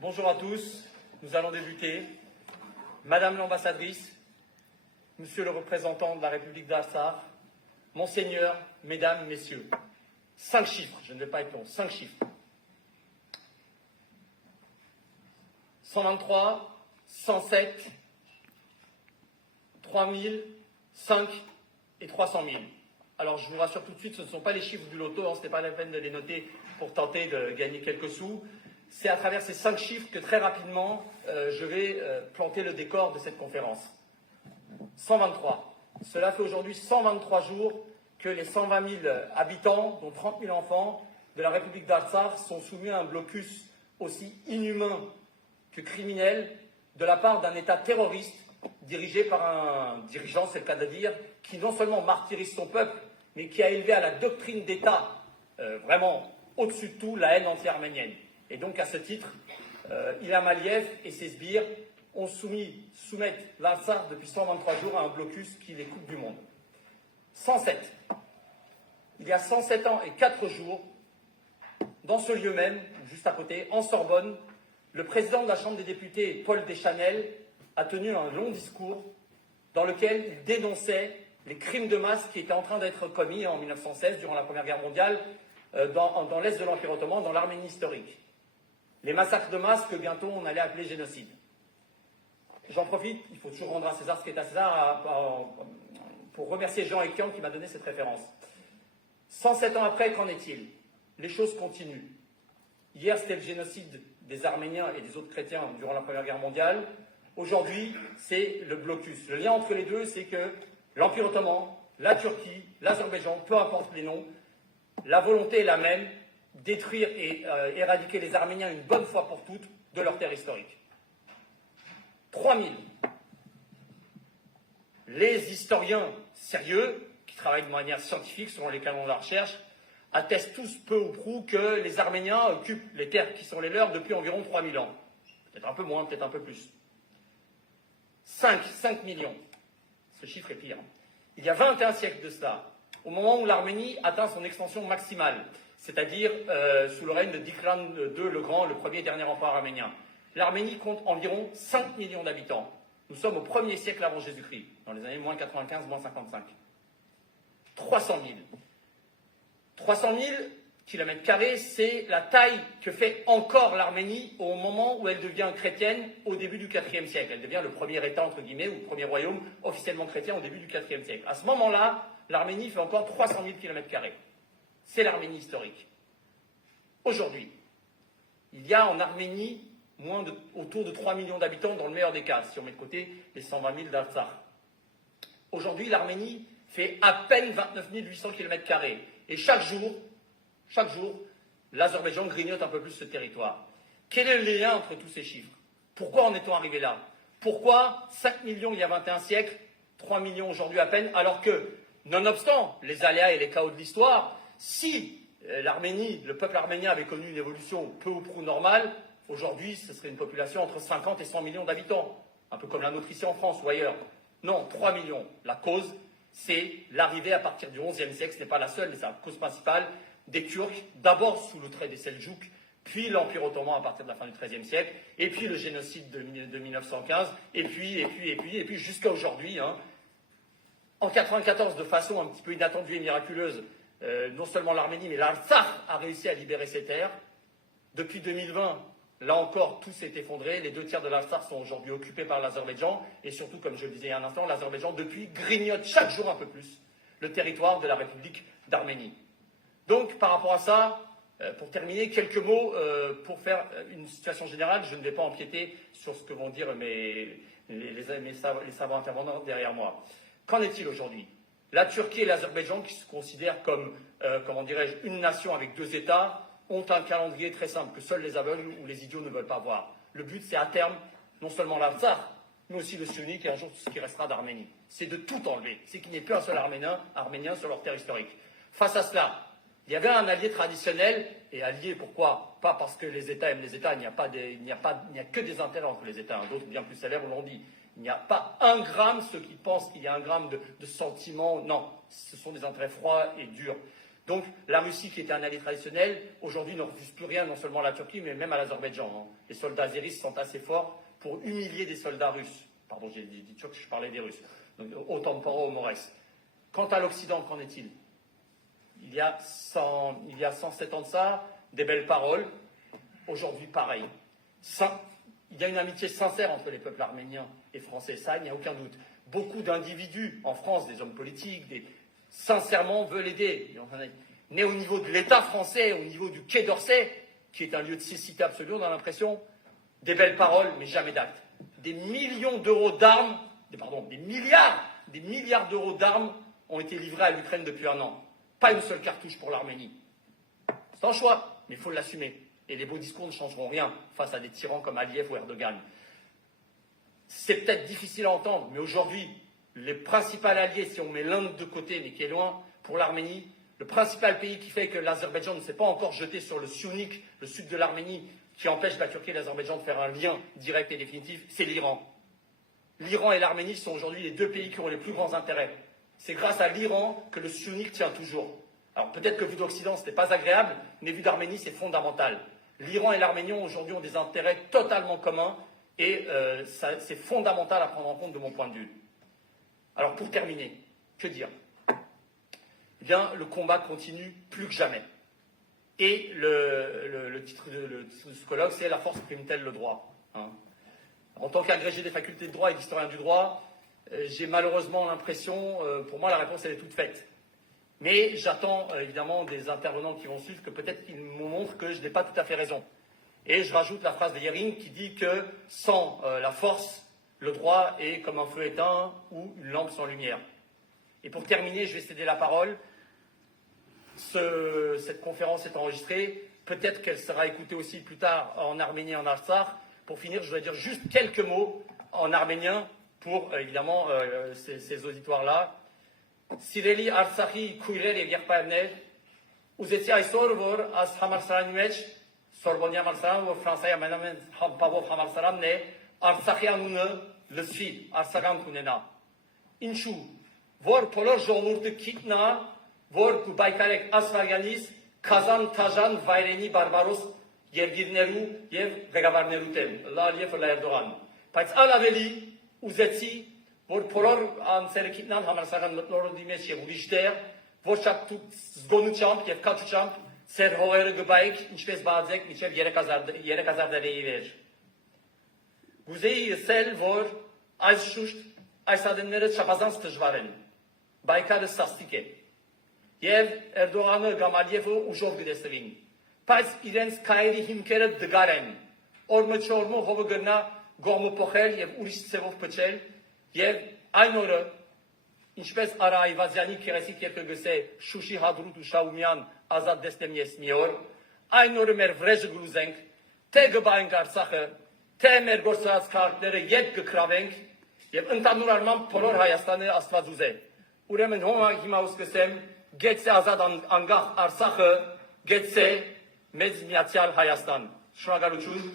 Bonjour à tous, nous allons débuter. Madame l'ambassadrice, Monsieur le représentant de la République d'Artsakh, Monseigneur, Mesdames, Messieurs, 5 chiffres, je ne vais pas être long, 5 chiffres. 123, 107, 3000, 5 et 300 000. Alors je vous rassure tout de suite, ce ne sont pas les chiffres du loto, ce n'est pas la peine de les noter pour tenter de gagner quelques sous. C'est à travers ces 5 chiffres que très rapidement, je vais planter le décor de cette conférence. 123. Cela fait aujourd'hui 123 jours que les 120 000 habitants, dont 30 000 enfants, de la République d'Artsakh sont soumis à un blocus aussi inhumain que criminel de la part d'un État terroriste dirigé par un dirigeant, c'est le cas de dire, qui non seulement martyrise son peuple, mais qui a élevé à la doctrine d'État, vraiment au-dessus de tout, la haine anti-arménienne. Et donc, à ce titre, Ilham Aliyev et ses sbires soumettent l'Artsakh depuis 123 jours à un blocus qui les coupe du monde. 107. Il y a 107 ans et 4 jours, dans ce lieu même, juste à côté, en Sorbonne, le président de la Chambre des députés, Paul Deschanel, a tenu un long discours dans lequel il dénonçait les crimes de masse qui étaient en train d'être commis en 1916, durant la Première Guerre mondiale, dans l'Est de l'Empire ottoman, dans l'Arménie historique. Les massacres de masse que bientôt on allait appeler génocide. J'en profite, il faut toujours rendre à César ce qui est à César, pour remercier Jean Ekian qui m'a donné cette référence. 107 ans après, qu'en est-il? Les choses continuent. Hier, c'était le génocide des Arméniens et des autres chrétiens durant la Première Guerre mondiale. Aujourd'hui, c'est le blocus. Le lien entre les deux, c'est que l'Empire ottoman, la Turquie, l'Azerbaïdjan, peu importe les noms, la volonté est la même, détruire et éradiquer les Arméniens une bonne fois pour toutes de leur terre historique. 3000. Les historiens sérieux, qui travaillent de manière scientifique selon les canons de la recherche, attestent tous peu ou prou que les Arméniens occupent les terres qui sont les leurs depuis environ 3000 ans. Peut-être un peu moins, peut-être un peu plus. 5 millions. Ce chiffre est pire. Il y a 21 siècles de cela, au moment où l'Arménie atteint son extension maximale, c'est-à-dire sous le règne de Dikran II le Grand, le premier et dernier empereur arménien. L'Arménie compte environ 5 millions d'habitants. Nous sommes au 1er siècle avant Jésus-Christ, dans les années moins 95, moins 55. 300 000. 300 000 km², c'est la taille que fait encore l'Arménie au moment où elle devient chrétienne au début du IVe siècle. Elle devient le premier État, entre guillemets, ou le premier royaume officiellement chrétien au début du IVe siècle. À ce moment-là, l'Arménie fait encore 300 000 km². C'est l'Arménie historique. Aujourd'hui, il y a en Arménie autour de 3 millions d'habitants dans le meilleur des cas, si on met de côté les 120 000 d'Artsakh. Aujourd'hui, l'Arménie fait à peine 29 800 km². Et chaque jour, l'Azerbaïdjan grignote un peu plus ce territoire. Quel est le lien entre tous ces chiffres? Pourquoi en est-on arrivé là? Pourquoi 5 millions il y a 21 siècles, 3 millions aujourd'hui à peine, alors que, nonobstant les aléas et les chaos de l'histoire, si l'Arménie, le peuple arménien avait connu une évolution peu ou prou normale, aujourd'hui ce serait une population entre 50 et 100 millions d'habitants, un peu comme la nôtre ici en France ou ailleurs. Non, 3 millions. La cause, c'est l'arrivée à partir du XIe siècle, ce n'est pas la seule, mais c'est la cause principale, des Turcs, d'abord sous le trait des Seldjouks, puis l'Empire ottoman à partir de la fin du XIIIe siècle, et puis le génocide de 1915, et puis jusqu'à aujourd'hui. En 1994, de façon un petit peu inattendue et miraculeuse, non seulement l'Arménie, mais l'Artsakh a réussi à libérer ses terres. Depuis 2020, là encore, tout s'est effondré. Les 2 tiers de l'Artsakh sont aujourd'hui occupés par l'Azerbaïdjan. Et surtout, comme je le disais il y a un instant, l'Azerbaïdjan, depuis, grignote chaque jour un peu plus le territoire de la République d'Arménie. Donc, par rapport à ça, pour terminer, quelques mots pour faire une situation générale. Je ne vais pas empiéter sur ce que vont dire les savants intervenants derrière moi. Qu'en est-il aujourd'hui? La Turquie et l'Azerbaïdjan, qui se considèrent comme, une nation avec 2 États, ont un calendrier très simple que seuls les aveugles ou les idiots ne veulent pas voir. Le but, c'est à terme, non seulement l'Artsakh, mais aussi le sunnique et un jour tout ce qui restera d'Arménie. C'est de tout enlever. C'est qu'il n'y ait plus un seul Arménien sur leur terre historique. Face à cela, il y avait un allié traditionnel, et allié pourquoi? Pas parce que les États aiment les États, il n'y a que des intérêts entre les États. D'autres bien plus célèbres l'ont dit. Il n'y a pas un gramme, ceux qui pensent qu'il y a un gramme de sentiments, non, ce sont des intérêts froids et durs. Donc la Russie, qui était un allié traditionnel, aujourd'hui ne refuse plus rien, non seulement à la Turquie, mais même à l'Azerbaïdjan. Les soldats azéris sont assez forts pour humilier des soldats russes. Pardon, j'ai dit turc, je parlais des Russes. Donc, au Tamporo, au Mores. Quant à l'Occident, qu'en est-il? Il y a 107 ans de ça, des belles paroles. Aujourd'hui, pareil. Il y a une amitié sincère entre les peuples arméniens et français, ça, il n'y a aucun doute. Beaucoup d'individus en France, des hommes politiques, sincèrement veulent aider. Mais au niveau de l'État français, au niveau du Quai d'Orsay, qui est un lieu de cécité absolue, on a l'impression, des belles paroles, mais jamais d'actes. Des millions d'euros d'armes, des milliards d'euros d'armes ont été livrés à l'Ukraine depuis un an. Pas une seule cartouche pour l'Arménie. C'est un choix, mais il faut l'assumer. Et les beaux discours ne changeront rien face à des tyrans comme Aliyev ou Erdogan. C'est peut-être difficile à entendre, mais aujourd'hui, le principal allié, si on met l'Inde de côté, mais qui est loin, pour l'Arménie, le principal pays qui fait que l'Azerbaïdjan ne s'est pas encore jeté sur le Syunik, le sud de l'Arménie, qui empêche la Turquie et l'Azerbaïdjan de faire un lien direct et définitif, c'est l'Iran. L'Iran et l'Arménie sont aujourd'hui les deux pays qui ont les plus grands intérêts. C'est grâce à l'Iran que le Syunik tient toujours. Alors peut-être que vu d'Occident, ce n'est pas agréable, mais vu d'Arménie, c'est fondamental. L'Iran et l'Arménie aujourd'hui ont des intérêts totalement communs et c'est fondamental à prendre en compte de mon point de vue. Alors pour terminer, que dire? Eh bien, le combat continue plus que jamais. Et le titre de ce colloque, c'est « La force prime-t-elle le droit » En tant qu'agrégé des facultés de droit et d'historien du droit, j'ai malheureusement l'impression, pour moi la réponse elle est toute faite. Mais j'attends évidemment des intervenants qui vont suivre que peut-être qu'ils me montrent que je n'ai pas tout à fait raison. Et je rajoute la phrase de Yering qui dit que sans la force, le droit est comme un feu éteint ou une lampe sans lumière. Et pour terminer, je vais céder la parole. Cette conférence est enregistrée. Peut-être qu'elle sera écoutée aussi plus tard en arménien et en artsakh. Pour finir, je voudrais dire juste quelques mots en arménien pour évidemment ces auditoires-là. Սիրելի Արցախի քույրեր եւ եղբայրներ, ուզեցի այսօր, որ այս համալսարանի մեջ Սորբոնի համալսարանը, որ Ֆրանսիայի ամենամեծ համբավով համալսարանն է, Արցախի անունը լսվի, արձագանք ունենա։ Ինչու? Որ բոլոր ժողովուրդը գիտնա, որ կուբայկարեք ասվարյանից Քազան Թաժան վայրենի բարբարոս երկիրներու եւ ղեկավարներու դեմ, Լալիև Էրդողան։ Բայց ալ ավելի ուզեցի որ բոլոր անձերը գիտնան համալսարան մտնորդի մեջ եւ ուրիշներ, որ շատ զգոնությամբ եւ քաչությամբ ծեր հողերը գբայք, ինչպես բացեք, մինչեւ 3000 դարերի վեր։ Գուզեի ասել, որ այս շուշտ այս ադենները չափազանց դժվար են, բայկարը սաստիկ է, եւ Էրդողանը կամ Ալիևը ուժով կդեսվին, բայց իրենց քայլի հիմքերը դգար են, օրմը հովը գնա գողմը փոխել եւ ուրիշ ծևով փչել, եւ այն օրը, ինչպես Արա Այվազյանի քերեսիկ երկը գսե Շուշի Հադրուտ ու Շաումյան ազատ դեսնեմ ես մի օր, այն օրը մեր վրեժը գլուզենք, թե գբայենք Արցախը, թե մեր գործած քաղաքները ետ կքրավենք եւ ընդհանուր առմամբ բոլոր Հայաստանը Աստված ուզե։ Ուրեմն հիմա ուզկսեմ գեցե ազատ անկախ Արցախը, գեցե մեծ միացյալ Հայաստան։ Շնորհակալություն։